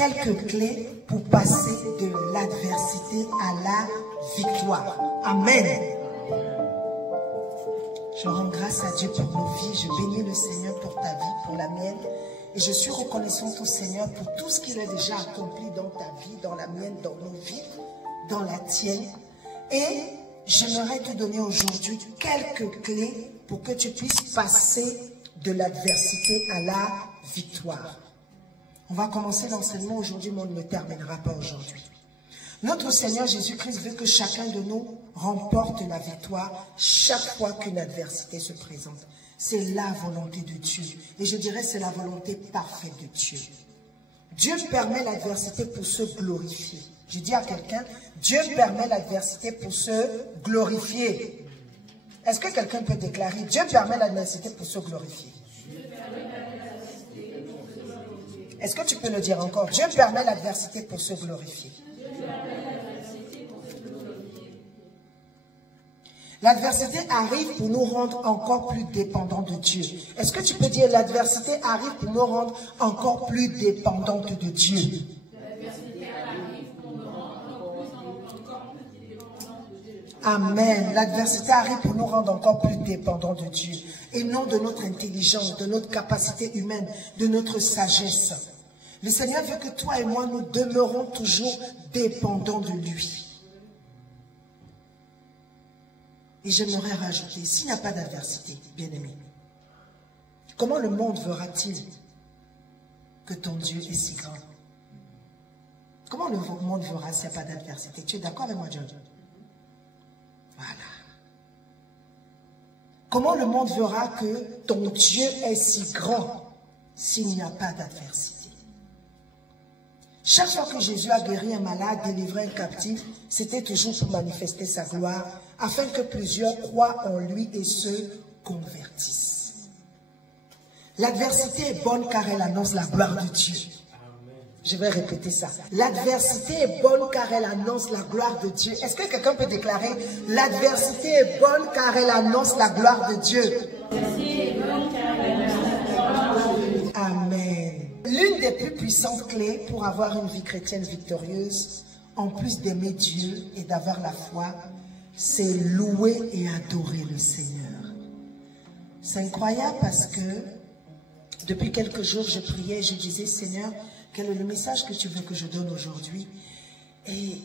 quelques clés pour passer de l'adversité à la victoire. Amen. Je rends grâce à Dieu pour nos vies. Je bénis le Seigneur pour ta vie, pour la mienne. Et je suis reconnaissante au Seigneur pour tout ce qu'il a déjà accompli dans ta vie, dans la mienne, dans nos vies, dans la tienne. Et j'aimerais te donner aujourd'hui quelques clés pour que tu puisses passer de l'adversité à la victoire. On va commencer l'enseignement aujourd'hui, mais on ne terminera pas aujourd'hui. Notre Seigneur Jésus-Christ veut que chacun de nous remporte la victoire chaque fois qu'une adversité se présente. C'est la volonté de Dieu. Et je dirais c'est la volonté parfaite de Dieu. Dieu permet l'adversité pour se glorifier. Je dis à quelqu'un, Dieu permet l'adversité pour se glorifier. Est-ce que quelqu'un peut déclarer, Dieu permet l'adversité pour se glorifier? Est-ce que tu peux le dire encore? Dieu permet l'adversité pour se glorifier. L'adversité arrive pour nous rendre encore plus dépendants de Dieu. Est-ce que tu peux dire l'adversité arrive pour nous rendre encore plus dépendants de Dieu? Amen. L'adversité arrive pour nous rendre encore plus dépendants de Dieu. Et non de notre intelligence, de notre capacité humaine, de notre sagesse. Le Seigneur veut que toi et moi, nous demeurons toujours dépendants de lui. Et j'aimerais rajouter, s'il n'y a pas d'adversité, bien-aimé, comment le monde verra-t-il que ton Dieu est si grand? Comment le monde verra s'il n'y a pas d'adversité? Tu es d'accord avec moi, John? Voilà. Comment le monde verra que ton Dieu est si grand s'il n'y a pas d'adversité? Chaque fois que Jésus a guéri un malade, délivré un captif, c'était toujours pour manifester sa gloire, afin que plusieurs croient en lui et se convertissent. L'adversité est bonne car elle annonce la gloire de Dieu. Je vais répéter ça. L'adversité est bonne car elle annonce la gloire de Dieu. Est-ce que quelqu'un peut déclarer, l'adversité est bonne car elle annonce la gloire de Dieu? Amen. L'une des plus puissantes clés pour avoir une vie chrétienne victorieuse, en plus d'aimer Dieu et d'avoir la foi, c'est louer et adorer le Seigneur. C'est incroyable parce que depuis quelques jours, je priais et je disais, Seigneur, quel est le message que tu veux que je donne aujourd'hui? Et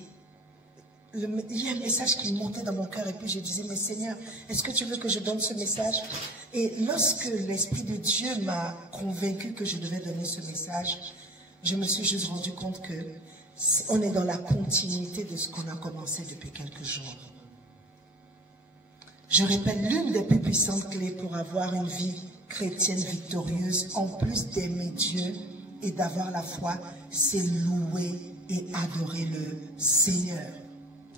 il y a un message qui montait dans mon cœur et puis je disais, mais Seigneur, est-ce que tu veux que je donne ce message? Et lorsque l'Esprit de Dieu m'a convaincu que je devais donner ce message, je me suis juste rendu compte que on est dans la continuité de ce qu'on a commencé depuis quelques jours. Je répète, l'une des plus puissantes clés pour avoir une vie chrétienne victorieuse, en plus d'aimer Dieu et d'avoir la foi, c'est louer et adorer le Seigneur.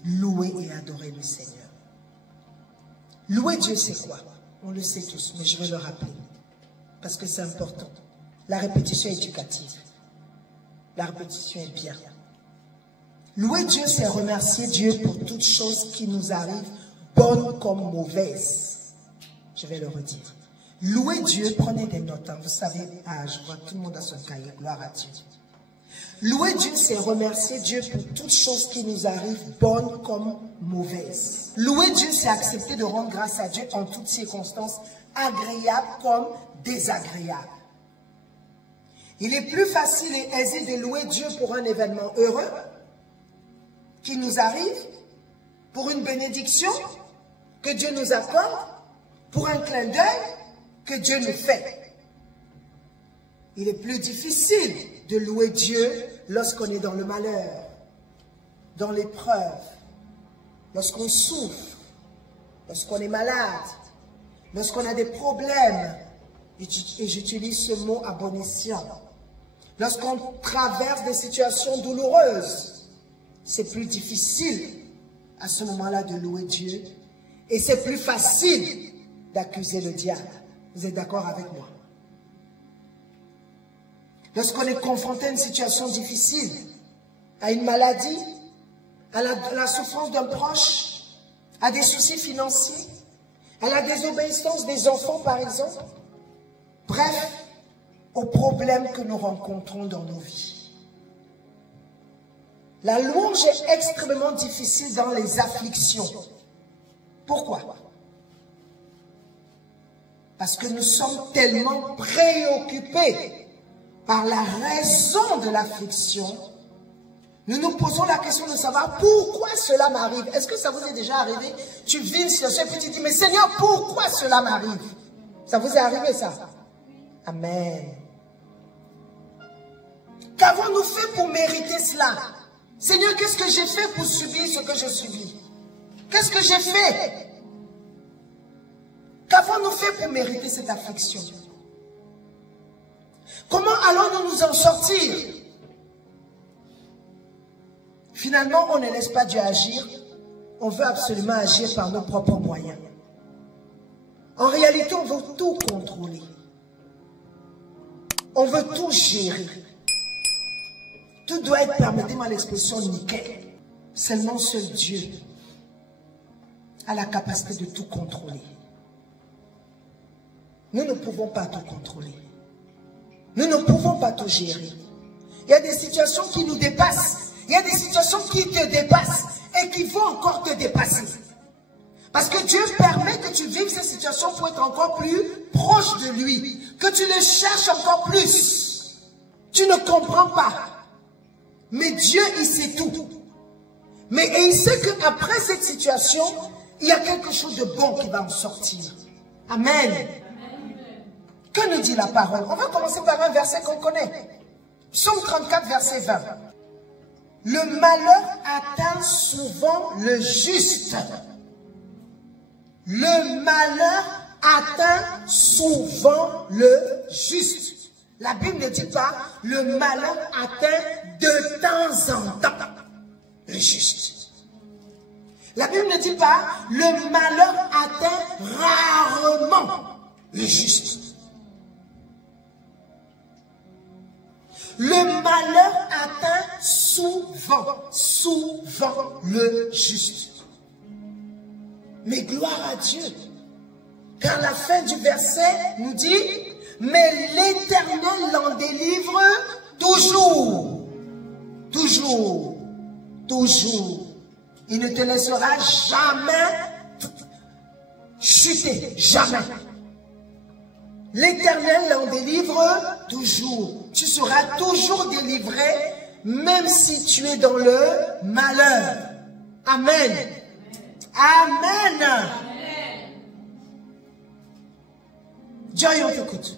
Louer et adorer le Seigneur. Louer Dieu, c'est quoi? On le sait tous, mais je vais le rappeler. Parce que c'est important. La répétition est éducative. La répétition est bien. Louer Dieu, c'est remercier Dieu pour toutes choses qui nous arrivent, bonnes comme mauvaises. Je vais le redire. Louer Dieu, prenez des notes. Hein. Vous savez, je vois tout le monde a son cahier. Gloire à Dieu. Louer Dieu, c'est remercier Dieu pour toutes choses qui nous arrivent, bonnes comme mauvaises. Louer Dieu, c'est accepter de rendre grâce à Dieu en toutes circonstances, agréables comme désagréables. Il est plus facile et aisé de louer Dieu pour un événement heureux qui nous arrive, pour une bénédiction que Dieu nous accorde, pour un clin d'œil que Dieu nous fait. Il est plus difficile de louer Dieu lorsqu'on est dans le malheur, dans l'épreuve, lorsqu'on souffre, lorsqu'on est malade, lorsqu'on a des problèmes, et j'utilise ce mot à bon escient, lorsqu'on traverse des situations douloureuses, c'est plus difficile à ce moment-là de louer Dieu et c'est plus facile d'accuser le diable. Vous êtes d'accord avec moi? Lorsqu'on est confronté à une situation difficile, à une maladie, à la souffrance d'un proche, à des soucis financiers, à la désobéissance des enfants par exemple, bref, aux problèmes que nous rencontrons dans nos vies. La louange est extrêmement difficile dans les afflictions. Pourquoi? Parce que nous sommes tellement préoccupés par la raison de l'affliction. Nous nous posons la question de savoir pourquoi cela m'arrive. Est-ce que ça vous est déjà arrivé? Tu vis une situation et puis tu dis, mais Seigneur, pourquoi cela m'arrive? Ça vous est arrivé ça? Amen. Qu'avons-nous fait pour mériter cela? Seigneur, qu'est-ce que j'ai fait pour subir ce que je subis? Qu'est-ce que j'ai fait? Qu'avons-nous fait pour mériter cette affliction? Comment allons-nous nous en sortir? Finalement, on ne laisse pas Dieu agir. On veut absolument agir par nos propres moyens. En réalité, on veut tout contrôler. On veut tout gérer. Tout doit être, permettez-moi l'expression, nickel. Seulement seul Dieu a la capacité de tout contrôler. Nous ne pouvons pas tout contrôler. Nous ne pouvons pas tout gérer. Il y a des situations qui nous dépassent. Il y a des situations qui te dépassent et qui vont encore te dépasser. Parce que Dieu permet que tu vives ces situations pour être encore plus proche de lui. Que tu le cherches encore plus. Tu ne comprends pas. Mais Dieu, il sait tout. Mais il sait qu'après cette situation, il y a quelque chose de bon qui va en sortir. Amen. Que nous dit la parole? On va commencer par un verset qu'on connaît. Psaume 34, verset 20. Le malheur atteint souvent le juste. Le malheur atteint souvent le juste. La Bible ne dit pas le malheur atteint de temps en temps le juste. La Bible ne dit pas le malheur atteint rarement le juste. Le malheur atteint souvent le juste. Mais gloire à Dieu. Car la fin du verset nous dit, mais l'Éternel l'en délivre toujours. Toujours. Toujours. Il ne te laissera jamais chuter. Jamais. L'Éternel l'en délivre toujours. Tu seras toujours délivré, même si tu es dans le malheur. Amen. Amen. Joy, on t'écoute.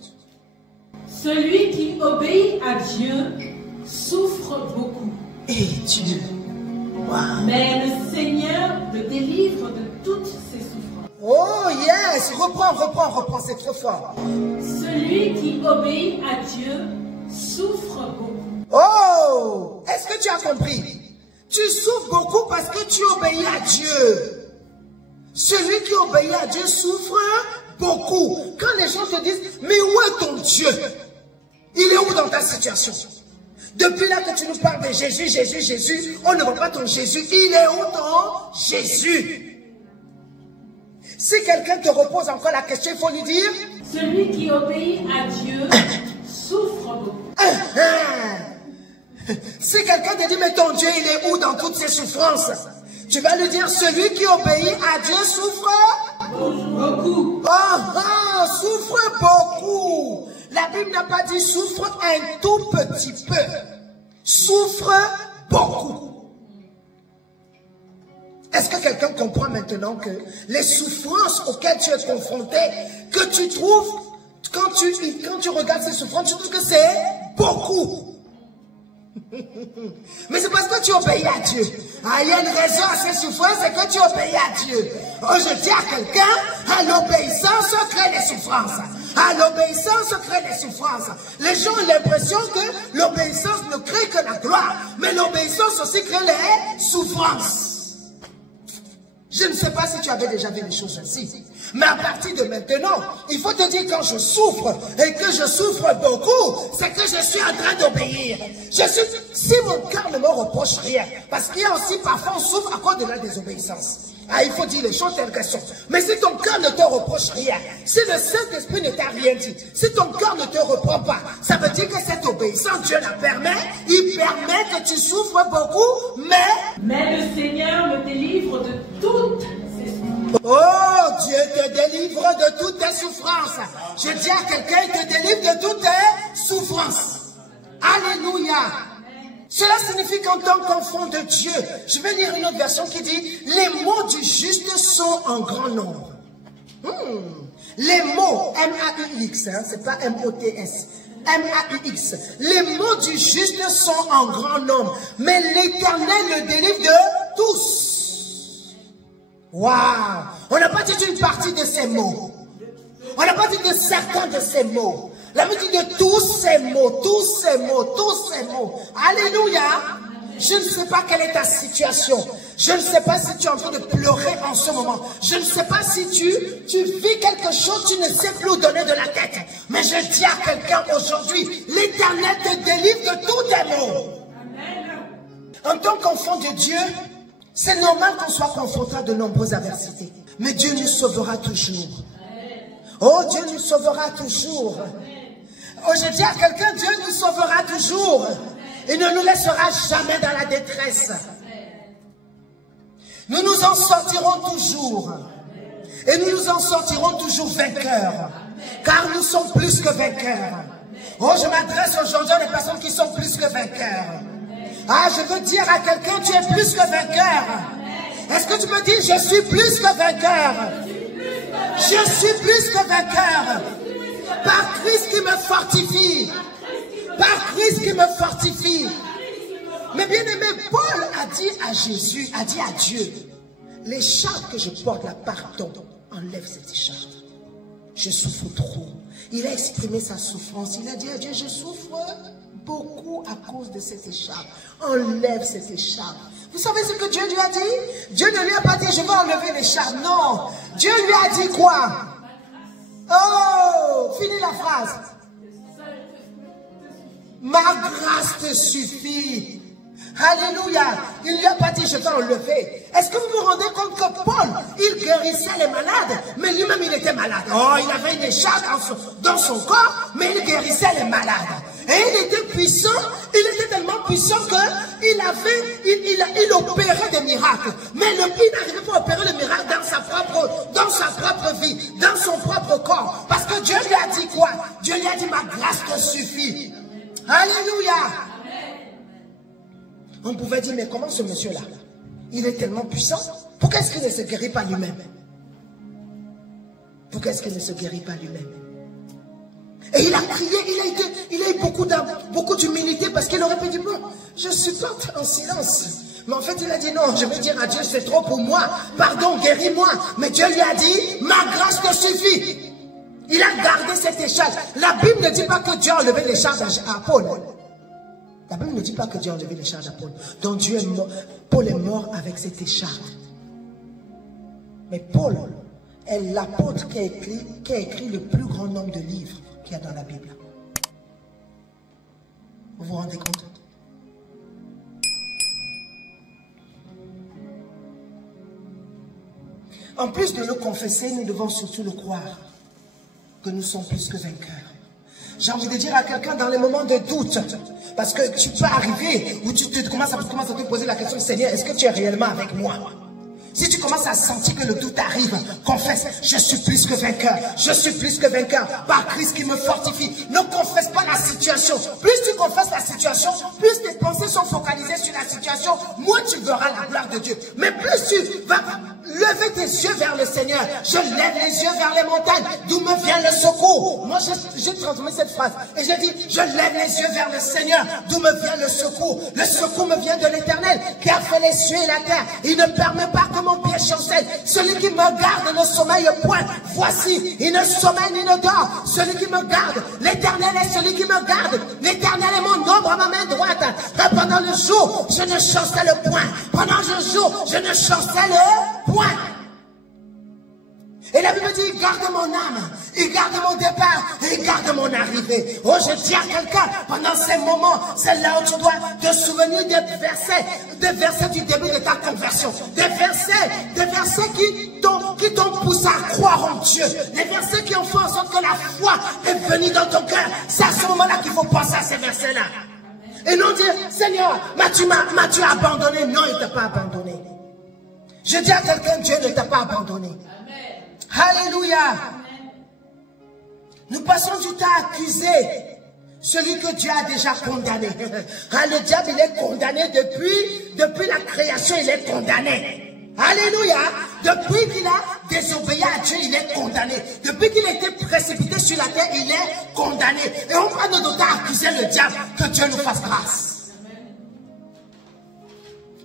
Celui qui obéit à Dieu souffre beaucoup. Et Dieu. Wow. Mais le Seigneur le délivre de toutes ses souffrances. Oh yes, reprends, c'est trop fort. Celui qui obéit à Dieu souffre beaucoup. Oh, est-ce que tu as compris? Tu souffres beaucoup parce que tu obéis à Dieu. Celui qui obéit à Dieu souffre beaucoup. Quand les gens te disent, mais où est ton Dieu? Il est où dans ta situation? Depuis là que tu nous parles de Jésus, Jésus, on ne voit pas ton Jésus. Il est où ton Jésus? Si quelqu'un te repose encore la question, il faut lui dire, celui qui obéit à Dieu souffre beaucoup. Si quelqu'un te dit, mais ton Dieu, il est où dans toutes ces souffrances? Tu vas lui dire, celui qui obéit à Dieu souffre beaucoup. Souffre beaucoup. La Bible n'a pas dit souffre un tout petit peu. Souffre beaucoup. Est-ce que quelqu'un comprend maintenant que les souffrances auxquelles tu es confronté, que tu trouves, quand tu regardes ces souffrances, tu trouves que c'est beaucoup. Mais c'est parce que tu obéis à Dieu. Il y a une raison à ces souffrances, c'est que tu obéis à Dieu. Oh, je dis à quelqu'un, à l'obéissance crée les souffrances. À l'obéissance crée les souffrances. Les gens ont l'impression que l'obéissance ne crée que la gloire. Mais l'obéissance aussi crée les souffrances. Je ne sais pas si tu avais déjà vu des choses ainsi. Mais à partir de maintenant, il faut te dire quand je souffre et que je souffre beaucoup, c'est que je suis en train d'obéir. Si mon cœur ne me reproche rien, parce qu'il y a aussi parfois on souffre à cause de la désobéissance. Il faut dire les choses telles qu'elles sont. Mais si ton cœur ne te reproche rien, si le Saint-Esprit ne t'a rien dit, si ton cœur ne te reprend pas, ça veut dire que cette obéissance, Dieu la permet, il permet que tu souffres beaucoup, mais le Seigneur me délivre de toutes ces souffrances. Oh, Dieu te délivre de toutes tes souffrances. Je dis à quelqu'un, il te délivre de toutes tes souffrances. Alléluia. Cela signifie qu'en tant qu'enfant de Dieu, je vais lire une autre version qui dit, les mots du juste sont en grand nombre. Les mots, M-A-U-X, hein, c'est pas M-O-T-S, M-A-U-X, les mots du juste sont en grand nombre, mais l'Éternel le délivre de tous. Waouh! On n'a pas dit une partie de ces mots. On n'a pas dit de certains de ces mots. La Bible dit de tous ces mots, tous ces mots, tous ces mots. Alléluia. Je ne sais pas quelle est ta situation. Je ne sais pas si tu es en train de pleurer en ce moment. Je ne sais pas si tu vis quelque chose, tu ne sais plus où donner de la tête. Mais je dis à quelqu'un aujourd'hui, l'Éternel te délivre de tous tes maux. En tant qu'enfant de Dieu, c'est normal qu'on soit confronté à de nombreuses adversités. Mais Dieu nous sauvera toujours. Oh, Dieu nous sauvera toujours. Oh, je dis à quelqu'un, Dieu nous sauvera toujours. Il ne nous laissera jamais dans la détresse. Nous nous en sortirons toujours. Et nous nous en sortirons toujours vainqueurs. Car nous sommes plus que vainqueurs. Oh, je m'adresse aujourd'hui à des personnes qui sont plus que vainqueurs. Ah, je veux dire à quelqu'un, tu es plus que vainqueur. Est-ce que tu me dis, je suis plus que vainqueur? Je suis plus que vainqueur. Par Christ qui me fortifie. Par Christ qui me fortifie. Mais bien aimé, Paul a dit à Jésus, a dit à Dieu, l'écharpe que je porte là, pardon, enlève cette écharpe. Je souffre trop. Il a exprimé sa souffrance. Il a dit à Dieu, je souffre beaucoup à cause de cette écharpe. Enlève cette écharpe. Vous savez ce que Dieu lui a dit? Dieu ne lui a pas dit, je vais enlever l'écharpe. Non. Dieu lui a dit quoi? Oh, finis la phrase. Ma grâce te suffit. Alléluia. Il ne lui a pas dit, je vais enlever. Est-ce que vous vous rendez compte que Paul, il guérissait les malades, mais lui-même il était malade. Oh, il avait une écharpe dans son corps, mais il guérissait les malades. Et il était puissant, il était tellement puissant qu'il opérait des miracles. Mais il n'arrivait pas à opérer le miracle dans sa propre vie, dans son propre corps. Parce que Dieu lui a dit quoi? Dieu lui a dit, ma grâce te suffit. Alléluia. On pouvait dire, mais comment ce monsieur-là, il est tellement puissant, pourquoi est-ce qu'il ne se guérit pas lui-même? Pourquoi est-ce qu'il ne se guérit pas lui-même? Et il a crié, il a eu beaucoup d'humilité parce qu'il aurait pu dire, bon, je supporte en silence. Mais en fait, il a dit, non, je vais dire à Dieu, c'est trop pour moi, pardon, guéris-moi. Mais Dieu lui a dit, ma grâce te suffit. Il a gardé cette écharpe. La Bible ne dit pas que Dieu a enlevé l'écharpe à Paul. La Bible ne dit pas que Dieu a enlevé l'écharpe à Paul. Donc Dieu est mort. Paul est mort avec cette écharpe. Mais Paul est l'apôtre qui a écrit le plus grand nombre de livres qu'il y a dans la Bible. Vous vous rendez compte? En plus de le confesser, nous devons surtout le croire, que nous sommes plus que vainqueurs. J'ai envie de dire à quelqu'un dans les moments de doute, parce que tu peux arriver où tu commences à te poser la question, Seigneur, est-ce que tu es réellement avec moi? Si tu commences à sentir que le doute arrive, confesse, je suis plus que vainqueur, je suis plus que vainqueur, par Christ qui me fortifie. Ne confesse pas la situation. Plus tu confesses la situation, plus tes pensées sont focalisées sur la situation, moins tu verras la gloire de Dieu. Mais plus tu vas lever tes yeux vers le Seigneur, je lève les yeux vers les montagnes, d'où me vient le secours. Moi, j'ai transformé cette phrase et j'ai dit, je lève les yeux vers le Seigneur, d'où me vient le secours. Le secours me vient de l'Éternel, qui a fait les cieux et la terre. Il ne permet pas que mon pied chancelle. Celui qui me garde ne sommeille point. Voici, il ne sommeille ni ne dort. Celui qui me garde, l'Éternel est celui qui me garde. L'Éternel est mon ombre à ma main droite. Et pendant le jour, je ne chancelle point. Pendant le jour, je ne chancelle point. Et la Bible dit, il garde mon âme, il garde mon départ, et il garde mon arrivée. Oh, je dis à quelqu'un, pendant ces moments, c'est là où tu dois te souvenir des versets du début de ta conversion. Des versets qui t'ont poussé à croire en Dieu. Des versets qui ont fait en sorte que la foi est venue dans ton cœur. C'est à ce moment-là qu'il faut penser à ces versets-là. Et non dire, Seigneur, m'as-tu abandonné? Non, il ne t'a pas abandonné. Je dis à quelqu'un, Dieu ne t'a pas abandonné. Alléluia. Nous passons du temps à accuser celui que Dieu a déjà condamné. Le diable, il est condamné depuis la création, il est condamné. Alléluia. Depuis qu'il a désobéi à Dieu, il est condamné. Depuis qu'il a été précipité sur la terre, il est condamné. Et on va nous donner à accuser le diable, que Dieu nous fasse grâce.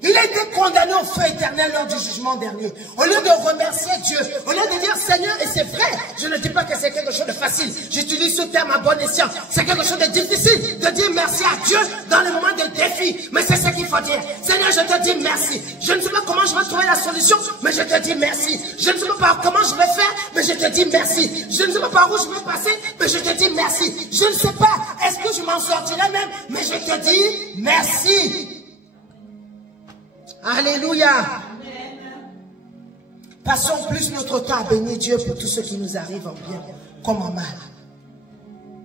Il a été condamné au feu éternel lors du jugement dernier. Au lieu de remercier Dieu, au lieu de dire Seigneur, et c'est vrai, je ne dis pas que c'est quelque chose de facile. J'utilise ce terme à bon escient. C'est quelque chose de difficile de dire merci à Dieu dans le moment des défis. Mais c'est ce qu'il faut dire. Seigneur, je te dis merci. Je ne sais pas comment je vais trouver la solution, mais je te dis merci. Je ne sais pas comment je vais faire, mais je te dis merci. Je ne sais pas par où je vais passer, mais je te dis merci. Je ne sais pas, est-ce que je m'en sortirai même, mais je te dis merci. Alléluia. Amen. Passons plus notre temps à bénir Dieu pour tout ce qui nous arrive en bien comme en mal.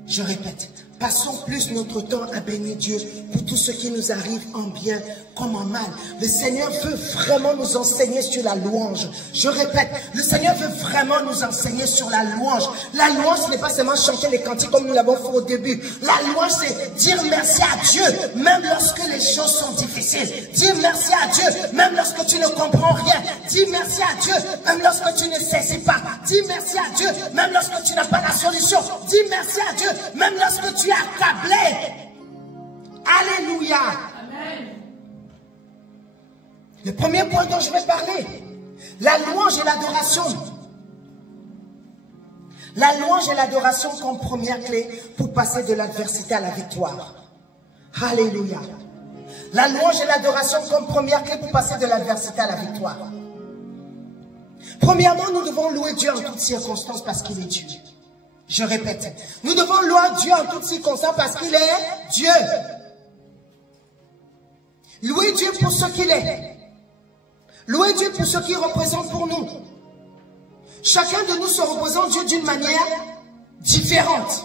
Je répète, passons plus notre temps à bénir Dieu pour tout ce qui nous arrive en bien comme en mal. Le Seigneur veut vraiment nous enseigner sur la louange. Je répète, le Seigneur veut vraiment nous enseigner sur la louange. La louange, ce n'est pas seulement chanter les cantiques comme nous l'avons fait au début. La louange, c'est dire merci à Dieu, même lorsque les choses sont difficiles. Dire merci à Dieu, même lorsque tu ne comprends rien. Dire merci à Dieu, même lorsque tu ne saisis pas. Dire merci à Dieu, même lorsque tu n'as pas la solution. Dire merci à Dieu, même lorsque tu es accablé. Alléluia. Amen. Le premier point dont je vais parler, la louange et l'adoration. La louange et l'adoration comme première clé pour passer de l'adversité à la victoire. Alléluia. La louange et l'adoration comme première clé pour passer de l'adversité à la victoire. Premièrement, nous devons louer Dieu en toutes circonstances parce qu'il est Dieu. Je répète, nous devons louer Dieu en toutes circonstances parce qu'il est Dieu. Louer Dieu pour ce qu'il est. Louer Dieu pour ce qu'il représente pour nous. Chacun de nous se représente Dieu d'une manière différente.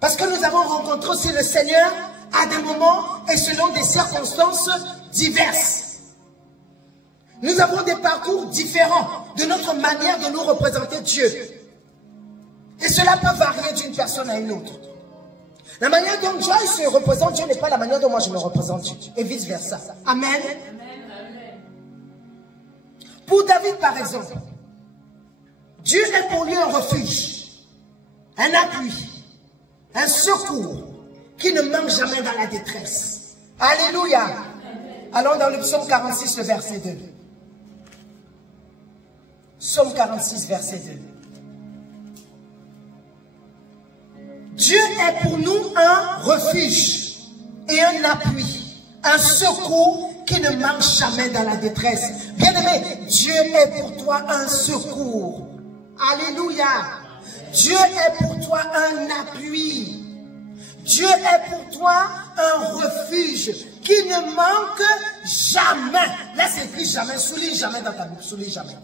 Parce que nous avons rencontré aussi le Seigneur à des moments et selon des circonstances diverses. Nous avons des parcours différents de notre manière de nous représenter Dieu. Et cela peut varier d'une personne à une autre. La manière dont Joyce se représente Dieu n'est pas la manière dont moi je me représente Dieu. Et vice versa. Amen. Pour David par exemple, Dieu est pour lui un refuge, un appui, un secours qui ne manque jamais dans la détresse. Alléluia. Allons dans le psaume 46, le verset 2. Psaume 46, verset 2. Dieu est pour nous un refuge et un appui, un secours qui ne manque jamais dans la détresse. Bien-aimé, Dieu est pour toi un secours. Alléluia. Dieu est pour toi un appui. Dieu est pour toi un refuge qui ne manque jamais. Là, c'est écrit jamais. Souligne jamais dans ta Bible. Souligne jamais.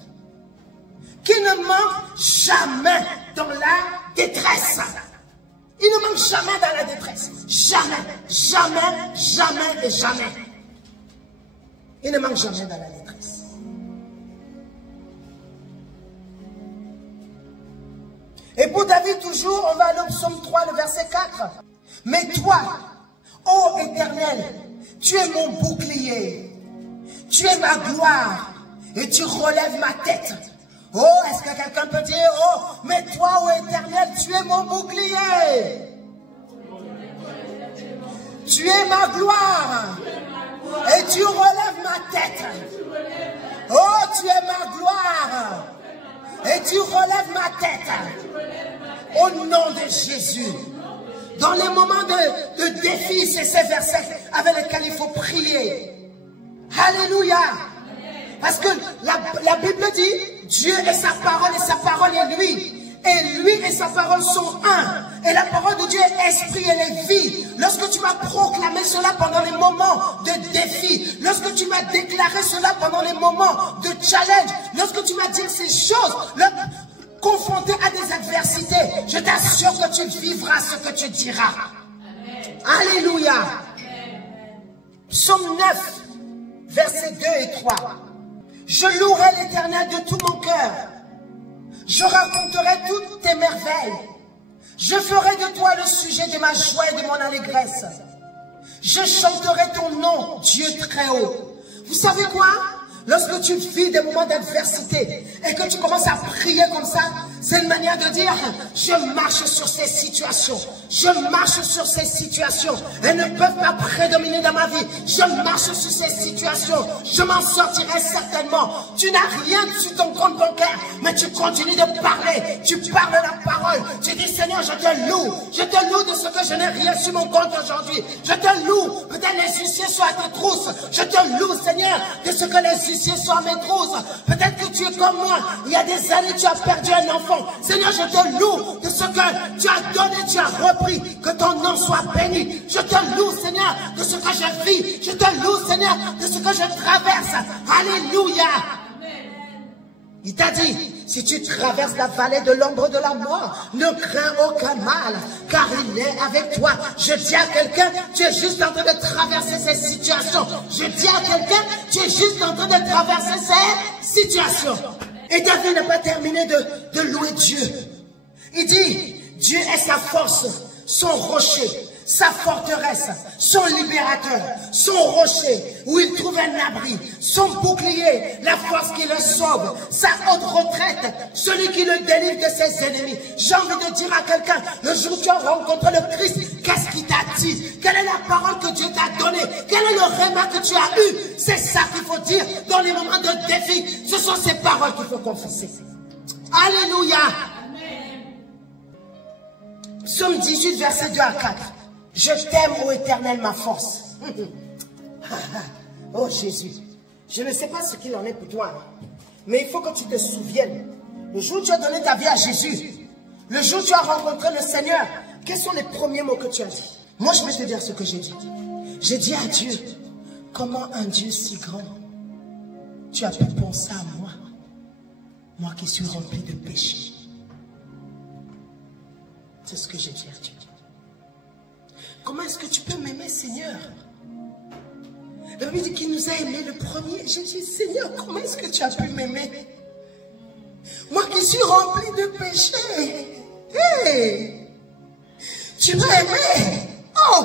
Qui ne manque jamais dans la détresse. Il ne manque jamais dans la détresse. Jamais, jamais, jamais et jamais. Il ne manque jamais dans la détresse. Et pour David toujours, on va aller au psaume 3, le verset 4. Mais toi, ô Éternel, tu es mon bouclier. Tu es ma gloire et tu relèves ma tête. Oh, est-ce que quelqu'un peut dire, oh, mais toi, ô Éternel, tu es mon bouclier. Tu es ma gloire. Et tu relèves ma tête. Oh, tu es ma gloire. Et tu relèves ma tête. Au nom de Jésus. Dans les moments de défi, c'est ces versets avec lesquels il faut prier. Alléluia. Parce que la Bible dit, Dieu est sa parole est lui. Et lui et sa parole sont un. Et la parole de Dieu est esprit, elle est vie. Lorsque tu m'as proclamé cela pendant les moments de défi, lorsque tu m'as déclaré cela pendant les moments de challenge, lorsque tu m'as dit ces choses, confronté à des adversités, je t'assure que tu vivras ce que tu diras. Amen. Alléluia. Amen. Psaume 9, versets 2 et 3. Je louerai l'Éternel de tout mon cœur. Je raconterai toutes tes merveilles. Je ferai de toi le sujet de ma joie et de mon allégresse. Je chanterai ton nom, Dieu très haut. Vous savez quoi? Lorsque tu vis des moments d'adversité et que tu commences à prier comme ça, c'est une manière de dire, je marche sur ces situations. Je marche sur ces situations. Elles ne peuvent pas prédominer dans ma vie. Je marche sur ces situations. Je m'en sortirai certainement. Tu n'as rien sur ton compte bancaire, mais tu continues de parler. Tu parles la parole. Tu dis, Seigneur, je te loue. Je te loue de ce que je n'ai rien sur mon compte aujourd'hui. Je te loue. Peut-être les huissiers sont à tes trousses. Je te loue, Seigneur, de ce que les huissiers sont à mes trousses. Peut-être que tu es comme moi. Il y a des années, tu as perdu un enfant. Seigneur, je te loue de ce que tu as donné, tu as repris. Que ton nom soit béni. Je te loue, Seigneur, de ce que je vis. Je te loue, Seigneur, de ce que je traverse. Alléluia. Il t'a dit, si tu traverses la vallée de l'ombre de la mort, ne crains aucun mal, car il est avec toi. Je dis à quelqu'un, tu es juste en train de traverser ces situations. Je dis à quelqu'un, tu es juste en train de traverser ces situations. Et David n'a pas terminé de louer Dieu. Il dit, Dieu est sa force, son rocher, sa forteresse, son libérateur, son rocher, où il trouve un abri, son bouclier, la force qui le sauve, sa haute retraite, celui qui le délivre de ses ennemis. J'ai envie de dire à quelqu'un, le jour où tu as rencontré le Christ, qu'est-ce qu'il t'a dit? Quelle est la parole que Dieu t'a donnée? Quel est le réma que tu as eu? C'est ça qu'il faut dire dans les moments de défi. Ce sont ces paroles qu'il faut confesser. Alléluia. Psaume 18, verset 2 à 4. Je t'aime, ô Éternel, ma force. Oh Jésus, je ne sais pas ce qu'il en est pour toi, mais il faut que tu te souviennes. Le jour où tu as donné ta vie à Jésus, le jour où tu as rencontré le Seigneur, quels sont les premiers mots que tu as dit? Moi, je vais te dire ce que j'ai dit. J'ai dit à Dieu, comment un Dieu si grand, tu as pu penser à moi, moi qui suis rempli de péché. C'est ce que j'ai dit à Dieu. Comment est-ce que tu peux m'aimer, Seigneur? La Bible dit qu'il nous a aimés le premier. J'ai dit, Seigneur, comment est-ce que tu as pu m'aimer? Moi qui suis rempli de péché. Hey, tu m'as aimé. Oh,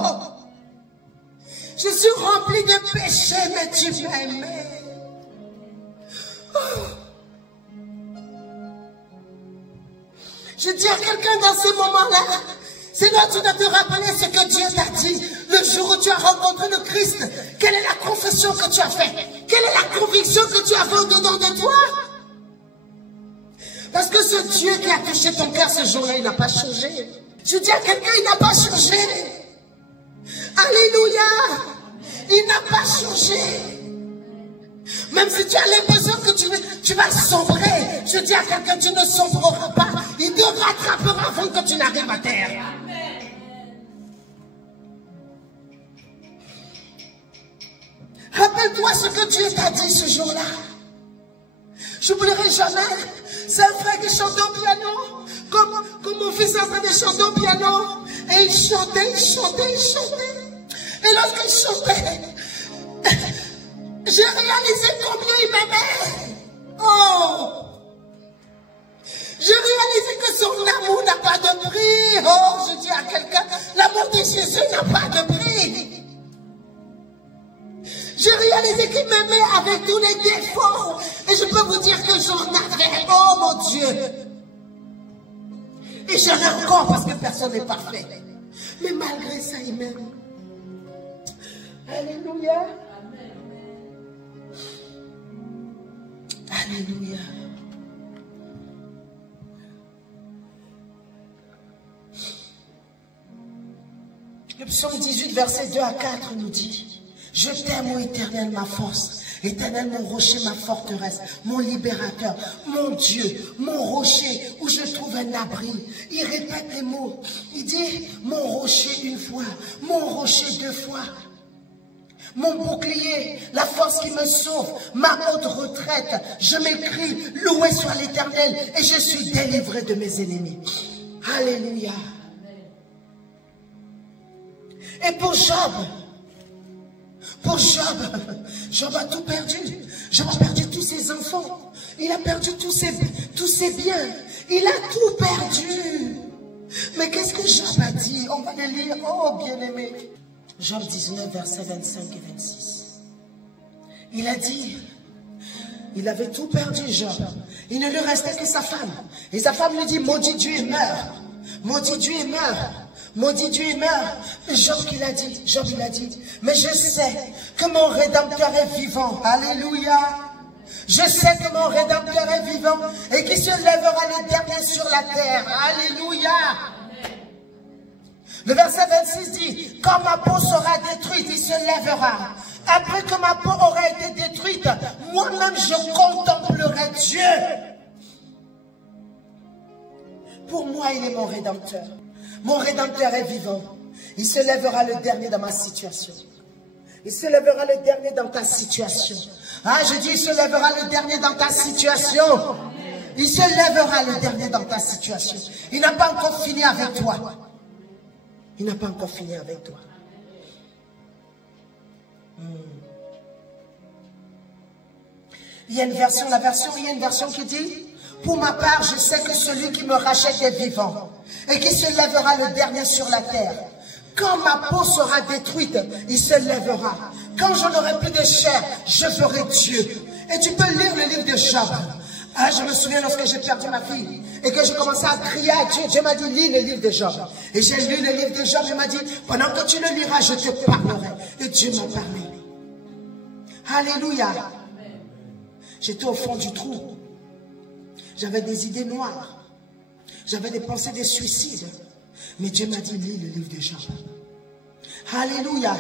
je suis rempli de péché, mais tu m'as aimé. Oh. Je dis à quelqu'un dans ces moments-là, Seigneur, tu dois te rappeler ce que Dieu t'a dit le jour où tu as rencontré le Christ. Quelle est la confession que tu as faite? Quelle est la conviction que tu avais au-dedans de toi? Parce que ce Dieu qui a touché ton cœur ce jour-là, il n'a pas changé. Je dis à quelqu'un, il n'a pas changé. Alléluia. Il n'a pas changé. Même si tu as l'impression que tu vas sombrer, je dis à quelqu'un, tu ne sombreras pas. Il te rattrapera avant que tu n'arrives à terre. Rappelle-toi ce que Dieu t'a dit ce jour-là. Je n'oublierai jamais. C'est un frère qui chantait au piano. Comme mon fils est en train de chanter au piano. Et il chantait, il chantait, il chantait. Et lorsqu'il chantait, j'ai réalisé combien il m'aimait. Oh! J'ai réalisé que son amour n'a pas de prix. Oh, je dis à quelqu'un, l'amour de Jésus n'a pas de prix. J'ai réalisé qu'il m'aimait avec tous les défauts. Et je peux vous dire que j'en avais. Oh mon Dieu. Et j'en ai encore parce que personne n'est parfait. Mais malgré ça, il m'aime. Alléluia. Alléluia. Le psaume 18, verset 2 à 4 nous dit, je t'aime, ô Éternel, ma force. Éternel, mon rocher, ma forteresse, mon libérateur, mon Dieu, mon rocher, où je trouve un abri. Il répète les mots. Il dit, mon rocher une fois, mon rocher deux fois. Mon bouclier, la force qui me sauve, ma haute retraite. Je m'écris, loué soit l'Éternel, et je suis délivré de mes ennemis. Alléluia. Et pour Job, Job a tout perdu. Job a perdu tous ses enfants. Il a perdu tous ses biens. Il a tout perdu. Mais qu'est-ce que Job a dit? On va le lire. Oh, bien-aimé. Job 19, versets 25 et 26. Il a dit, il avait tout perdu, Job. Il ne lui restait que sa femme. Et sa femme lui dit, maudit Dieu et meurt. Maudit Dieu et meurt. Maudit Dieu et meurt. Job il a dit, mais je sais que mon Rédempteur est vivant. Alléluia. Je sais que mon Rédempteur est vivant et qu'il se lèvera le dernier sur la terre. Alléluia. Le verset 26 dit, quand ma peau sera détruite, il se lèvera. Après que ma peau aura été détruite, moi-même je contemplerai Dieu. Pour moi, il est mon Rédempteur. Mon Rédempteur est vivant. Il se lèvera le dernier dans ma situation. Il se lèvera le dernier dans ta situation. Ah, je dis, il se lèvera le dernier dans ta situation. Il se lèvera le dernier dans ta situation. Il n'a pas encore fini avec toi. Il n'a pas encore fini avec toi. Il y a une version, il y a une version qui dit, pour ma part, je sais que celui qui me rachète est vivant et qui se lèvera le dernier sur la terre. Quand ma peau sera détruite, il se lèvera. Quand je n'aurai plus de chair, je ferai Dieu. Et tu peux lire le livre de Job. Ah, je me souviens lorsque j'ai perdu ma fille et que je commençais à crier à Dieu. Dieu m'a dit, lis le livre de Job. Et j'ai lu le livre de Job. Il m'a dit, pendant que tu le liras, je te parlerai. Et Dieu m'a parlé. Alléluia. J'étais au fond du trou. J'avais des idées noires. J'avais des pensées de suicide. Mais Dieu m'a dit, lis le livre de Job. Alléluia.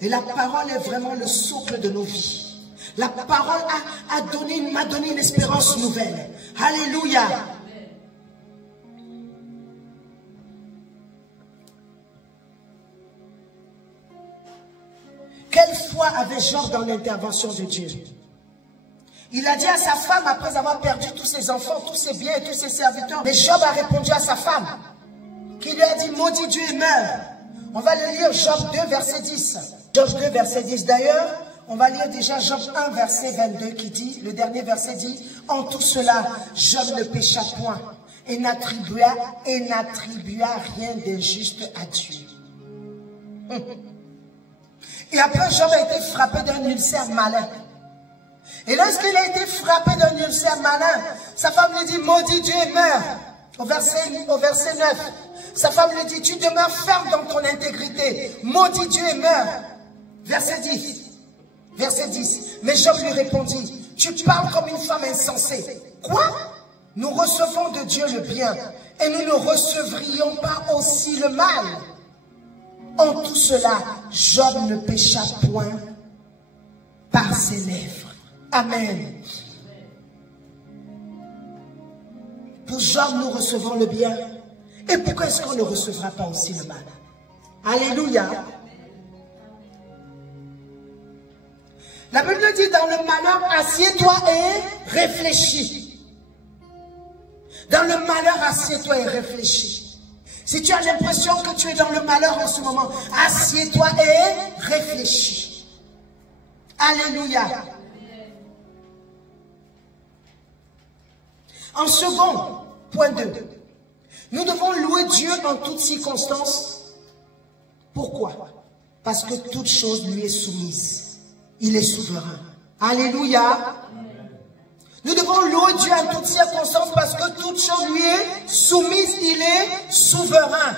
Et la parole est vraiment le socle de nos vies. La parole m'a donné une espérance nouvelle. Alléluia. Quelle foi avait Job dans l'intervention de Dieu? Il a dit à sa femme, après avoir perdu tous ses enfants, tous ses biens et tous ses serviteurs, mais Job a répondu à sa femme, qui lui a dit, maudit Dieu et meurt. On va le lire, Job 2, verset 10. Job 2, verset 10. D'ailleurs, on va lire déjà Job 1, verset 22, qui dit, le dernier verset dit, en tout cela, Job ne pécha point et n'attribua rien d'injuste à Dieu. Et après, Job a été frappé d'un ulcère malin. Et lorsqu'il a été frappé d'un ulcère malin, sa femme lui dit, maudit Dieu et meurt. Au verset 9, sa femme lui dit, tu demeures ferme dans ton intégrité. Maudit Dieu et meurt. Verset 10. Mais Job lui répondit, tu parles comme une femme insensée. Quoi? Nous recevons de Dieu le bien et nous ne recevrions pas aussi le mal. En tout cela, Job ne pécha point par ses lèvres. Amen. Pour Job, nous recevons le bien. Et pourquoi est-ce qu'on ne recevra pas aussi le mal? Alléluia. La Bible dit, dans le malheur, assieds-toi et réfléchis. Dans le malheur, assieds-toi et réfléchis. Si tu as l'impression que tu es dans le malheur en ce moment, assieds-toi et réfléchis. Alléluia. En second, point 2, nous devons louer Dieu en toutes circonstances. Pourquoi? Parce que toute chose lui est soumise. Il est souverain. Alléluia. Nous devons louer Dieu en toutes circonstances parce que toute chose lui est soumise. Il est souverain.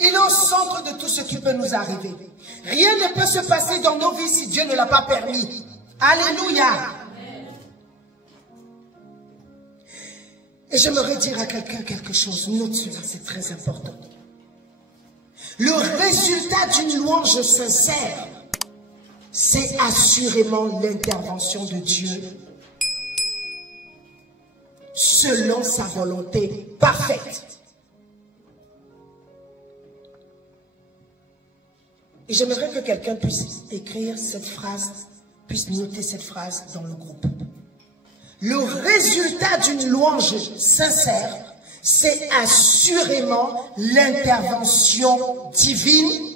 Il est au centre de tout ce qui peut nous arriver. Rien ne peut se passer dans nos vies si Dieu ne l'a pas permis. Alléluia. Et j'aimerais dire à quelqu'un quelque chose. Note cela, c'est très important. Le résultat d'une louange sincère c'est assurément l'intervention de Dieu selon sa volonté parfaite. Et j'aimerais que quelqu'un puisse écrire cette phrase, puisse noter cette phrase dans le groupe. Le résultat d'une louange sincère, c'est assurément l'intervention divine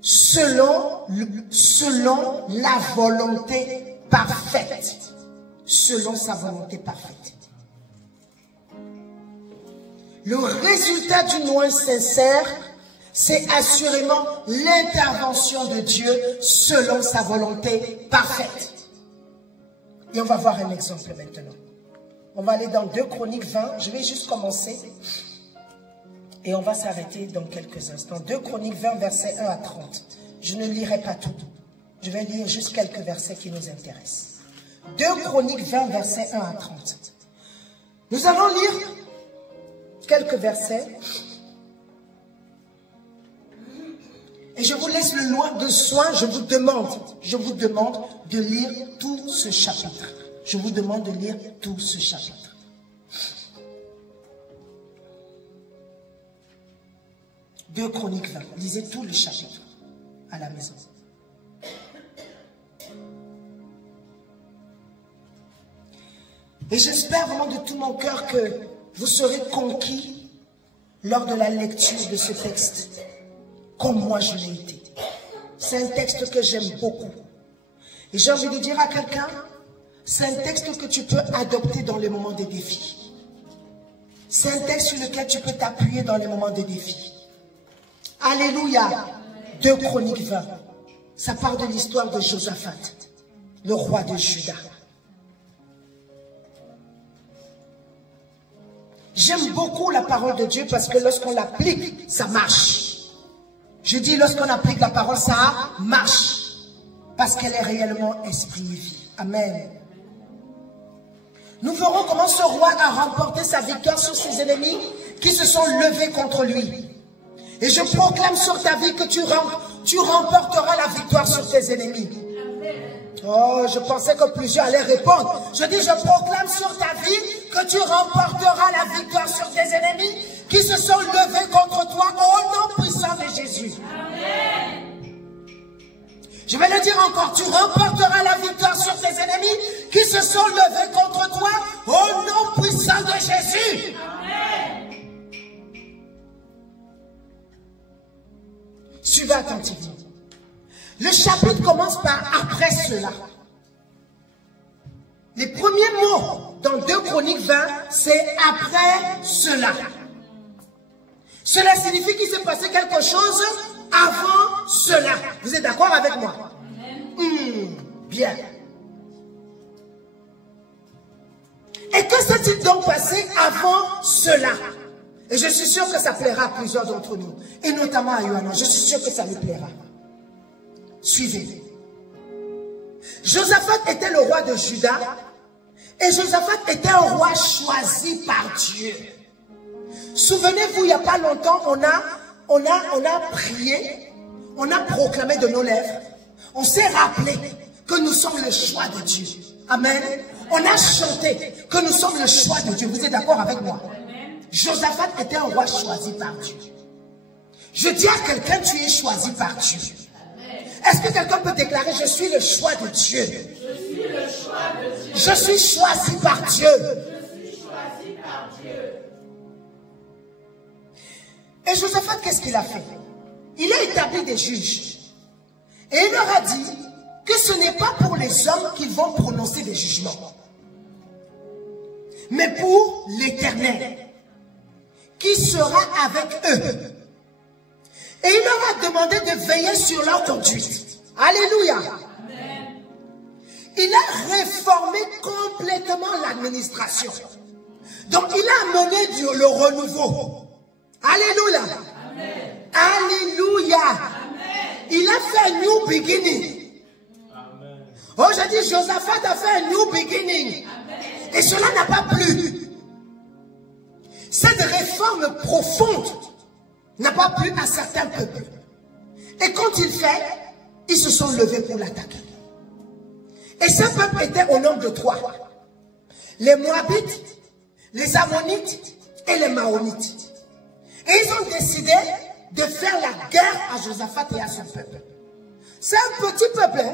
selon la volonté parfaite. Selon sa volonté parfaite. Le résultat d'une louange sincère, c'est assurément l'intervention de Dieu selon sa volonté parfaite. Et on va voir un exemple maintenant. On va aller dans 2 Chroniques 20. Je vais juste commencer. Et on va s'arrêter dans quelques instants. 2 Chroniques 20, versets 1 à 30. Je ne lirai pas tout. Je vais lire juste quelques versets qui nous intéressent. 2 Chroniques 20, versets 1 à 30. Nous allons lire quelques versets. Et je vous laisse le loin de soin. Je vous demande de lire tout ce chapitre. Je vous demande de lire tout ce chapitre. « 2 Chroniques 20. Lisez tout le chapitre à la maison. Et j'espère vraiment de tout mon cœur que vous serez conquis lors de la lecture de ce texte, comme moi je l'ai été. C'est un texte que j'aime beaucoup. Et j'ai envie de dire à quelqu'un, c'est un texte que tu peux adopter dans les moments de défi. C'est un texte sur lequel tu peux t'appuyer dans les moments de défi. Alléluia. 2 Chroniques 20. Ça parle de l'histoire de Josaphat, le roi de Juda. J'aime beaucoup la parole de Dieu parce que lorsqu'on l'applique, ça marche. Je dis lorsqu'on applique la parole, ça marche. Parce qu'elle est réellement esprit et vie. Amen. Nous verrons comment ce roi a remporté sa victoire sur ses ennemis qui se sont levés contre lui. Et je proclame sur ta vie que tu remporteras la victoire sur tes ennemis. Oh, je pensais que plusieurs allaient répondre. Je dis, je proclame sur ta vie que tu remporteras la victoire sur tes ennemis qui se sont levés contre toi au nom puissant de Jésus. Amen. Je vais le dire encore, tu remporteras la victoire sur tes ennemis qui se sont levés contre toi au nom puissant de Jésus. Amen. Suivez attentivement. Le chapitre commence par « après cela ». Les premiers mots dans 2 Chroniques 20, c'est « après cela ». Cela signifie qu'il s'est passé quelque chose avant cela. Vous êtes d'accord avec moi? Bien. Et que s'est-il donc passé avant cela? Et je suis sûr que ça plaira à plusieurs d'entre nous. Et notamment à Yohanan. Je suis sûr que ça lui plaira. Suivez. Josaphat était le roi de Juda. Et Josaphat était un roi choisi par Dieu. Souvenez-vous, il n'y a pas longtemps, on a prié, on a proclamé de nos lèvres. On s'est rappelé que nous sommes le choix de Dieu. Amen. On a chanté que nous sommes le choix de Dieu. Vous êtes d'accord avec moi? Josaphat était un roi choisi par Dieu. Je dis à quelqu'un, tu es choisi par Dieu. Est-ce que quelqu'un peut déclarer, je suis le choix de Dieu? Je suis le choix de Dieu. Je suis choisi par Dieu. Je suis choisi par Dieu. Et Josaphat, qu'est-ce qu'il a fait? Il a établi des juges. Et il leur a dit que ce n'est pas pour les hommes qu'ils vont prononcer des jugements, mais pour l'Éternel, qui sera avec eux. Et il leur a demandé de veiller sur leur conduite. Alléluia. Amen. Il a réformé complètement l'administration. Donc il a amené le renouveau. Alléluia. Amen. Alléluia. Amen. Il a fait un new beginning. Amen. Oh, j'ai dit, Josaphat a fait un new beginning. Amen. Et cela n'a pas plu. Cette réforme profonde n'a pas plu à certains peuples. Et quand il fait, ils se sont levés pour l'attaquer. Et ce peuple était au nombre de 3. Les Moabites, les Ammonites et les Maonites. Et ils ont décidé de faire la guerre à Josaphat et à son peuple. C'est un petit peuple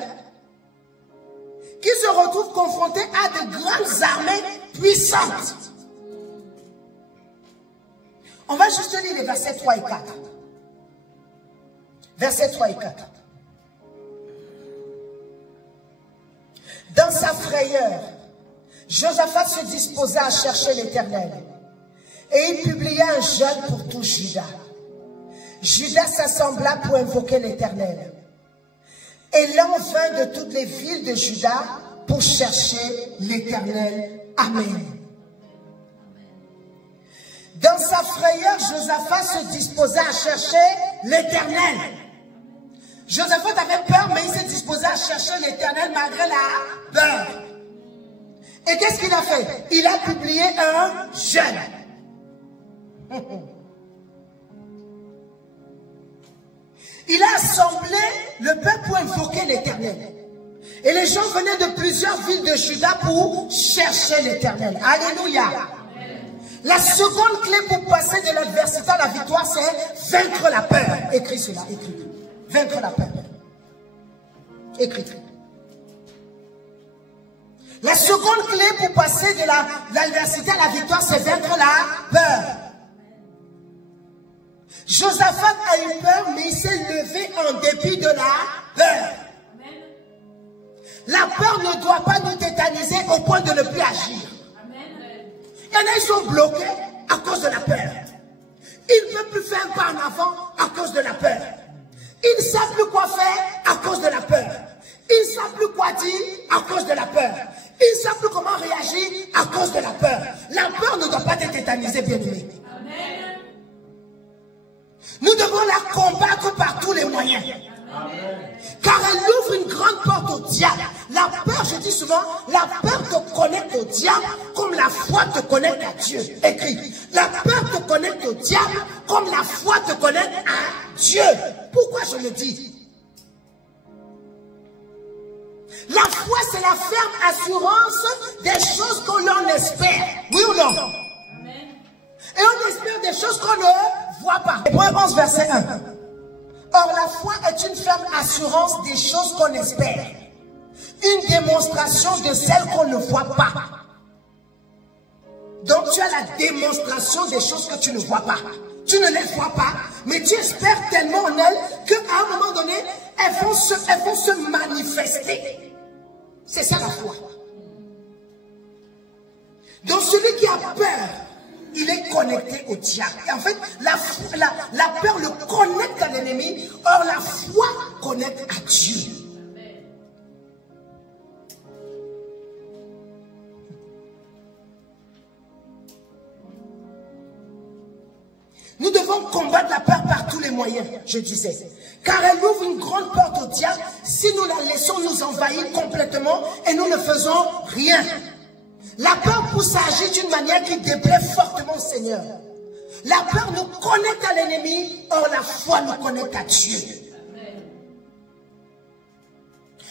qui se retrouve confronté à de grandes armées puissantes. On va juste lire les versets 3 et 4. Versets 3 et 4. Dans sa frayeur, Josaphat se disposa à chercher l'Éternel. Et il publia un jeûne pour tout Juda. Juda s'assembla pour invoquer l'Éternel. Et l'an vint de toutes les villes de Juda pour chercher l'Éternel. Amen. Dans sa frayeur, Josaphat se disposa à chercher l'Éternel. Josaphat avait peur, mais il s'est disposé à chercher l'Éternel malgré la peur. Et qu'est-ce qu'il a fait? Il a publié un jeûne. Il a assemblé le peuple pour invoquer l'Éternel. Et les gens venaient de plusieurs villes de Juda pour chercher l'Éternel. Alléluia. La seconde clé pour passer de l'adversité à la victoire, c'est vaincre la peur. Écris cela, écris. Vaincre la peur. Écris. La seconde clé pour passer de l'adversité à la victoire, c'est vaincre la peur. Josaphat a eu peur, mais il s'est levé en dépit de la peur. La peur ne doit pas nous tétaniser au point de ne plus agir. Il y en a, ils sont bloqués à cause de la peur. Ils ne peuvent plus faire un pas en avant à cause de la peur. Ils ne savent plus quoi faire à cause de la peur. Ils ne savent plus quoi dire à cause de la peur. Ils ne savent plus comment réagir à cause de la peur. La peur ne doit pas te tétaniser, bien-aimé. Nous devons la combattre par tous les moyens. Amen. Car elle ouvre une grande porte au diable. La peur, je dis souvent, la peur te connecte au diable comme la foi te connecte à Dieu. Écrit. La peur te connecte au diable comme la foi te connecte à Dieu. Pourquoi je le dis? La foi, c'est la ferme assurance des choses qu'on l'on espère. Oui ou non? Amen. Et on espère des choses qu'on ne voit pas. Hébreux 11, verset 1. Or, la foi est une ferme assurance des choses qu'on espère. Une démonstration de celles qu'on ne voit pas. Donc, tu as la démonstration des choses que tu ne vois pas. Tu ne les vois pas, mais tu espères tellement en elles qu'à un moment donné, elles vont se manifester. C'est ça la foi. Donc, celui qui a peur, il est connecté au diable. Et en fait, la peur le connecte à l'ennemi. Or, la foi connecte à Dieu. Nous devons combattre la peur par tous les moyens, je disais. Car elle ouvre une grande porte au diable si nous la laissons nous envahir complètement et nous ne faisons rien. La peur pousse à agir d'une manière qui déplaît fortement au Seigneur. La peur nous connecte à l'ennemi, or la foi nous connecte à Dieu.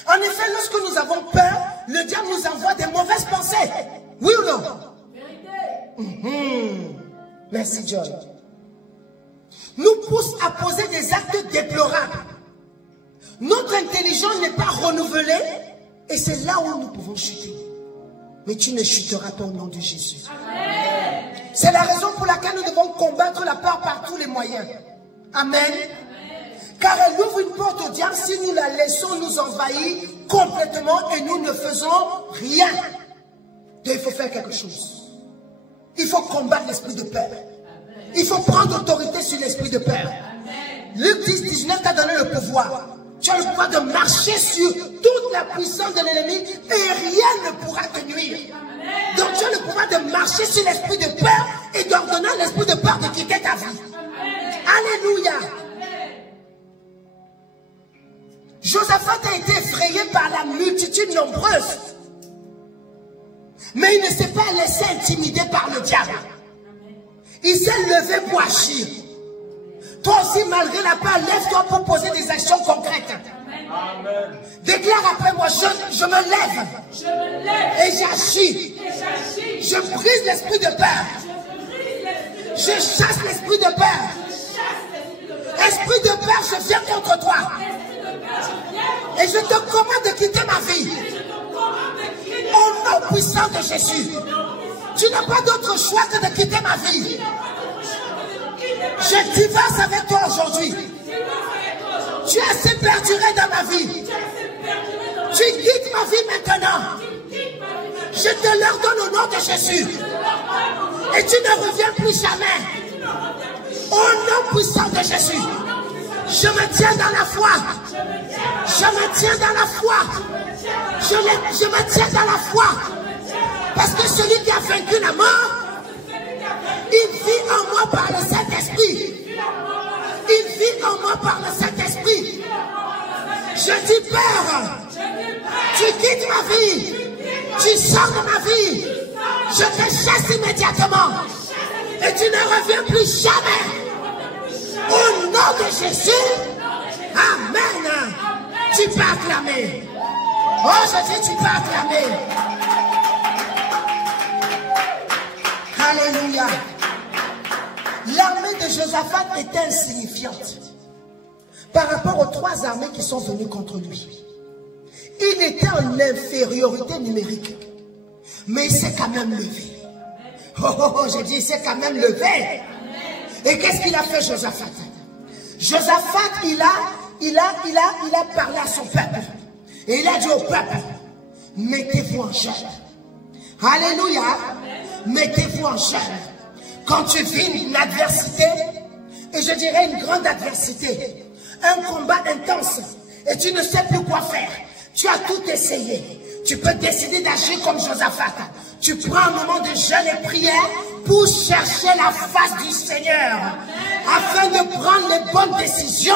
En effet, lorsque nous avons peur, le diable nous envoie des mauvaises pensées. Oui ou non? Merci John. Nous pousse à poser des actes déplorables. Notre intelligence n'est pas renouvelée et c'est là où nous pouvons chuter. Mais tu ne chuteras pas au nom de Jésus. C'est la raison pour laquelle nous devons combattre la peur par tous les moyens. Amen. Amen. Car elle ouvre une porte au diable si nous la laissons nous envahir complètement et nous ne faisons rien. Donc il faut faire quelque chose. Il faut combattre l'esprit de peur. Il faut prendre autorité sur l'esprit de peur. Luc 10, 19 t'a donné le pouvoir. Tu as le pouvoir de marcher sur toute la puissance de l'ennemi et rien ne pourra te nuire. Donc tu as le pouvoir de marcher sur l'esprit de peur et d'ordonner à l'esprit de peur de quitter ta vie. Alléluia. Josaphat a été effrayé par la multitude nombreuse. Mais il ne s'est pas laissé intimider par le diable. Il s'est levé pour agir. Toi aussi, malgré la peur, lève-toi pour poser des actions concrètes. Déclare après moi, je me lève. Et j'agis. Je brise l'esprit de peur. Je chasse l'esprit de peur. Esprit de peur, je viens contre toi. Et je te commande de quitter ma vie. Au nom puissant de Jésus. Tu n'as pas d'autre choix que de quitter ma vie. Je divorce avec toi aujourd'hui. Tu es assez perduré dans ma vie. Tu quittes ma vie maintenant. Je te l'ordonne au nom de Jésus. Et tu ne reviens plus jamais. Au nom puissant de Jésus. Je me tiens dans la foi. Je me tiens dans la foi. Je me tiens dans la foi. Parce que celui qui a vaincu la mort, il vit en moi par le Saint-Esprit. Il vit en moi par le Saint-Esprit. Je dis peur. Tu quittes ma vie. Tu sors de ma vie. Je te chasse immédiatement. Et tu ne reviens plus jamais. Au nom de Jésus. Amen. Tu peux acclamer. Oh, je dis, tu peux acclamer. Alléluia. L'armée de Josaphat était insignifiante par rapport aux 3 armées qui sont venues contre lui. Il était en infériorité numérique, mais il s'est quand même levé. Oh, j'ai dit, il s'est quand même levé. Et qu'est-ce qu'il a fait, Josaphat? Josaphat, il a parlé à son peuple. Et il a dit au peuple, mettez-vous en jeûne. Alléluia. Mettez-vous en jeûne. Quand tu vis une adversité, et je dirais une grande adversité, un combat intense, et tu ne sais plus quoi faire, tu as tout essayé, tu peux décider d'agir comme Josaphat. Tu prends un moment de jeûne et prière pour chercher la face du Seigneur, afin de prendre les bonnes décisions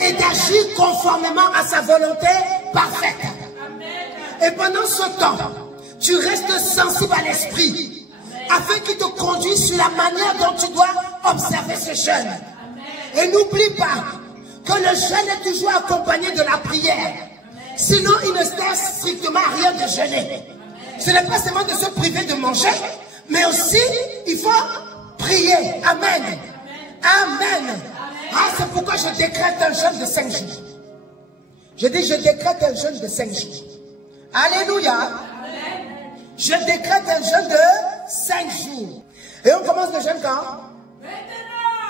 et d'agir conformément à sa volonté parfaite. Et pendant ce temps, tu restes sensible à l'esprit, afin qu'il te conduise sur la manière dont tu dois observer ce jeûne. Et n'oublie pas que le jeûne est toujours accompagné de la prière. Sinon, il ne sert strictement à rien de jeûner. Ce n'est pas seulement de se priver de manger, mais aussi, il faut prier. Amen. Amen. Ah, c'est pourquoi je décrète un jeûne de 5 jours. Je dis, je décrète un jeûne de 5 jours. Alléluia. Je décrète un jeûne de 5 jours. Et on commence le jeûne quand?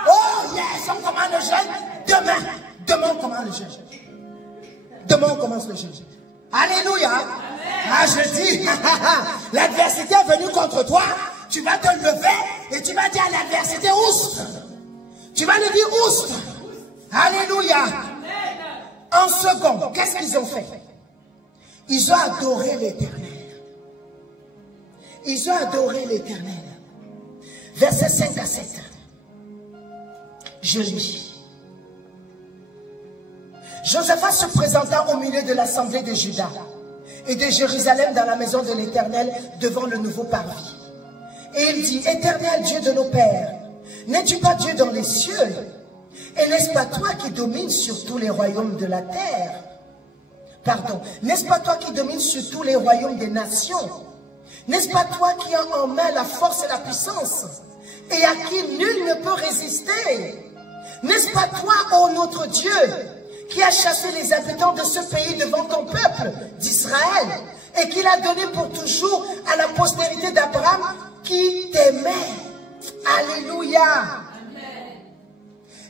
Oh yes, on commence le jeûne demain. Demain on commence le jeûne. Demain on commence le jeûne. Alléluia. Ah, je dis, l'adversité est venue contre toi. Tu vas te lever et tu vas dire à l'adversité, oust. Tu vas lui dire, oust. Alléluia. En second, qu'est-ce qu'ils ont fait? Ils ont adoré l'Éternel. Ils ont adoré l'Éternel. Versets 5 à 7. Je lis. Josaphat se présenta au milieu de l'assemblée de Juda et de Jérusalem dans la maison de l'Éternel devant le nouveau parvis. Et il dit, Éternel Dieu de nos pères, n'es-tu pas Dieu dans les cieux? Et n'est-ce pas toi qui domines sur tous les royaumes de la terre? Pardon, n'est-ce pas toi qui domines sur tous les royaumes des nations? N'est-ce pas toi qui as en main la force et la puissance, et à qui nul ne peut résister? N'est-ce pas toi, ô notre Dieu, qui as chassé les habitants de ce pays devant ton peuple d'Israël, et qui l'a donné pour toujours à la postérité d'Abraham qui t'aimait? Alléluia.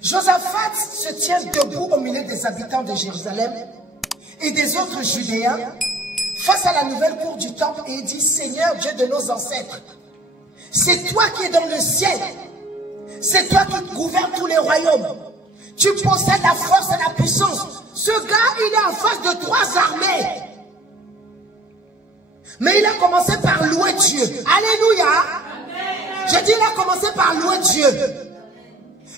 Josaphat se tient debout au milieu des habitants de Jérusalem et des autres Judéens face à la nouvelle cour du temple, et il dit, Seigneur Dieu de nos ancêtres, c'est toi qui es dans le ciel, c'est toi qui gouvernes tous les royaumes, tu possèdes la force et la puissance. Ce gars, il est en face de 3 armées, mais il a commencé par louer Dieu. Alléluia. J'ai dit, il a commencé par louer Dieu,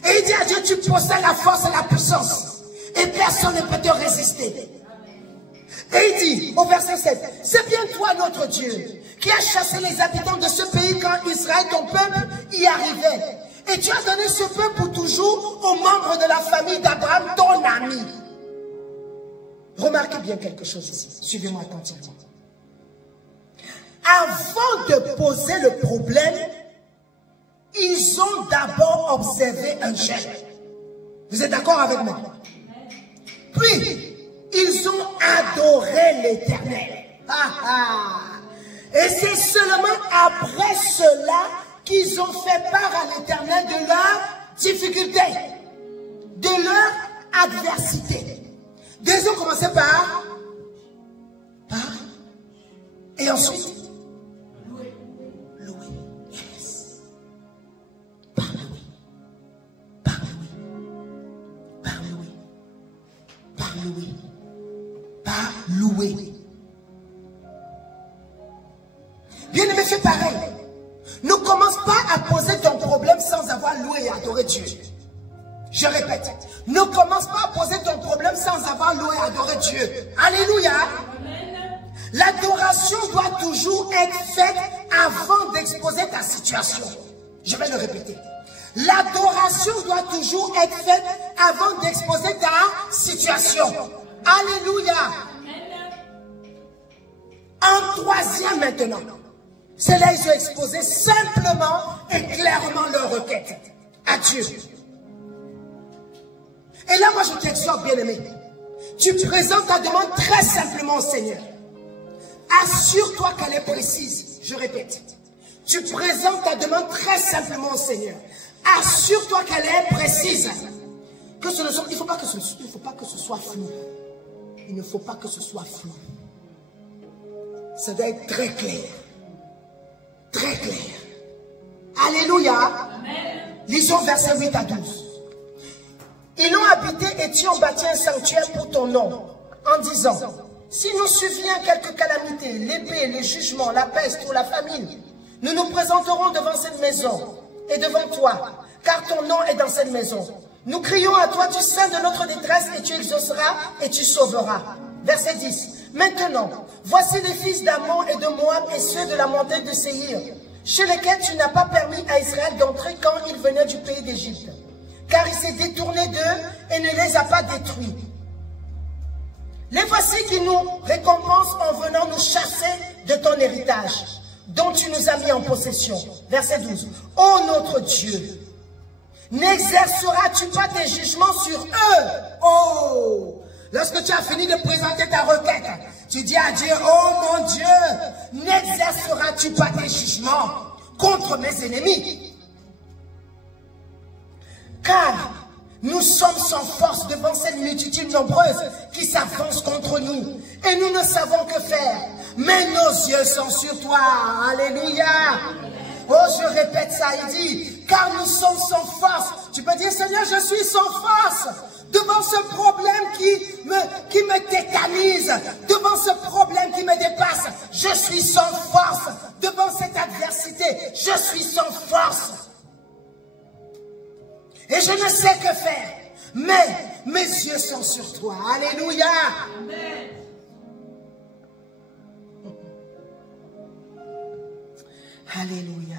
et il dit à Dieu, tu possèdes la force et la puissance, et personne ne peut te résister. Et il dit au verset 7, c'est bien toi notre Dieu qui as chassé les habitants de ce pays quand Israël, ton peuple, y arrivait. Et tu as donné ce peuple pour toujours aux membres de la famille d'Abraham, ton ami. Remarquez bien quelque chose ici. Suivez-moi attentivement. Avant de poser le problème, ils ont d'abord observé un jeûne. Vous êtes d'accord avec moi? Puis, ils ont adoré l'Éternel. Et c'est seulement après cela qu'ils ont fait part à l'Éternel de leurs difficultés, de leur adversité. Ils ont commencé par et ensuite louer. Yes. Par louer. Bien aimé, fais pareil. Ne commence pas à poser ton problème sans avoir loué et adoré Dieu. Je répète, ne commence pas à poser ton problème sans avoir loué et adoré Dieu. Alléluia. L'adoration doit toujours être faite avant d'exposer ta situation. Je vais le répéter. L'adoration doit toujours être faite avant d'exposer ta situation. Alléluia. Un troisième maintenant. C'est là ils ont exposé simplement et clairement leur requête à Dieu. Et là, moi, je t'exhorte, bien-aimé. Tu présentes ta demande très simplement au Seigneur. Assure-toi qu'elle est précise. Je répète. Tu présentes ta demande très simplement au Seigneur. Assure-toi qu'elle est précise. Il ne faut pas que ce soit flou. Il ne faut pas que ce soit flou. Ça doit être très clair. Très clair. Alléluia. Amen. Lisons versets 8 à 12. Ils ont habité et tu ont bâti un sanctuaire pour ton nom, en disant, si nous survient quelque calamité, l'épée, les jugements, la peste ou la famine, nous nous présenterons devant cette maison et devant toi, car ton nom est dans cette maison. Nous crions à toi du sein de notre détresse et tu exauceras et tu sauveras. Verset 10. Maintenant, voici les fils d'Ammon et de Moab et ceux de la montagne de Séhir, chez lesquels tu n'as pas permis à Israël d'entrer quand il venait du pays d'Égypte. Car il s'est détourné d'eux et ne les a pas détruits. Les voici qui nous récompensent en venant nous chasser de ton héritage, dont tu nous as mis en possession. Verset 12. Ô notre Dieu, n'exerceras-tu pas tes jugements sur eux? Oh! Lorsque tu as fini de présenter ta requête, tu dis à Dieu, oh mon Dieu, n'exerceras-tu pas tes jugements contre mes ennemis? Car nous sommes sans force devant cette multitude nombreuse qui s'avance contre nous. Et nous ne savons que faire. Mais nos yeux sont sur toi. Alléluia. Oh, je répète ça, il dit, car nous sommes sans force. Tu peux dire, Seigneur, je suis sans force. Devant ce problème qui me tétanise. Devant ce problème qui me dépasse. Je suis sans force. Devant cette adversité, je suis sans force. Et je ne sais que faire. Mais mes yeux sont sur toi. Alléluia. Amen. Alléluia.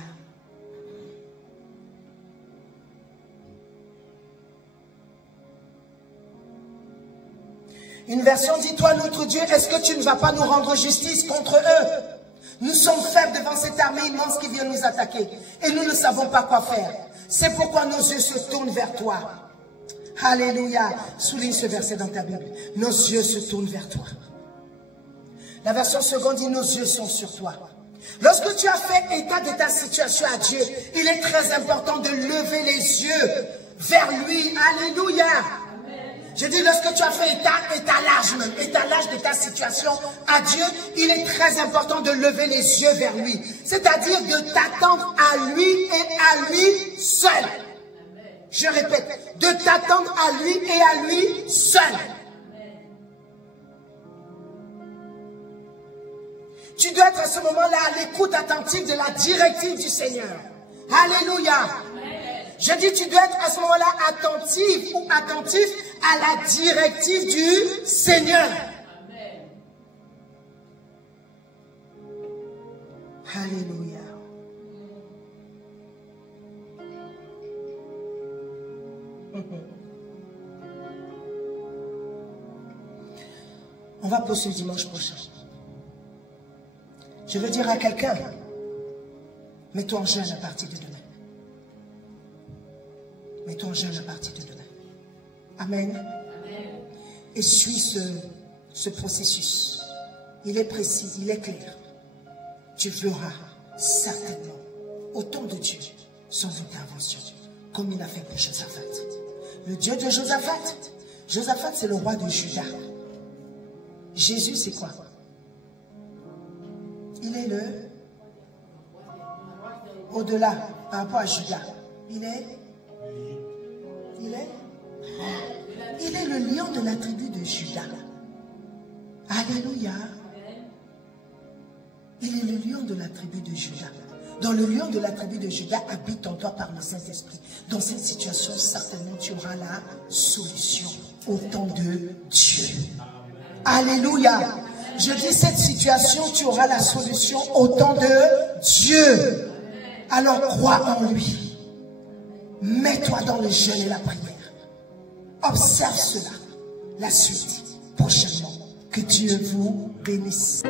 Une version dit, toi notre Dieu, est-ce que tu ne vas pas nous rendre justice contre eux? Nous sommes faibles devant cette armée immense qui vient nous attaquer. Et nous ne savons pas quoi faire. C'est pourquoi nos yeux se tournent vers toi. Alléluia. Souligne ce verset dans ta Bible. Nos yeux se tournent vers toi. La version seconde dit, nos yeux sont sur toi. Lorsque tu as fait état de ta situation à Dieu, il est très important de lever les yeux vers lui. Alléluia. Je dis, lorsque tu as fait étalage de ta situation à Dieu, il est très important de lever les yeux vers lui. C'est-à-dire de t'attendre à lui et à lui seul. Je répète, de t'attendre à lui et à lui seul. Tu dois être à ce moment-là à l'écoute attentive de la directive du Seigneur. Alléluia. Je dis, tu dois être à ce moment-là attentif ou attentif à la directive du Seigneur. Alléluia. On va poursuivre dimanche prochain. Je veux dire à quelqu'un, mets-toi en jeûne à partir de demain. Mets-toi en jeûne à partir de demain. Amen. Amen. Et suis ce processus. Il est précis, il est clair. Tu verras certainement au temps de Dieu son intervention, comme il a fait pour Josaphat. Le Dieu de Josaphat. Josaphat, c'est le roi de Juda. Jésus, c'est quoi? Il est le au-delà par rapport à Juda. Il est le lion de la tribu de Juda. Alléluia. Il est le lion de la tribu de Juda. Dans le lion de la tribu de Juda habite en toi par le Saint-Esprit. Dans cette situation, certainement, tu auras la solution au temps de Dieu. Alléluia. Je dis cette situation, tu auras la solution au temps de Dieu. Alors crois en lui. Mets-toi dans le jeûne et la prière. Observe cela. La suite, prochainement. Que Dieu vous bénisse.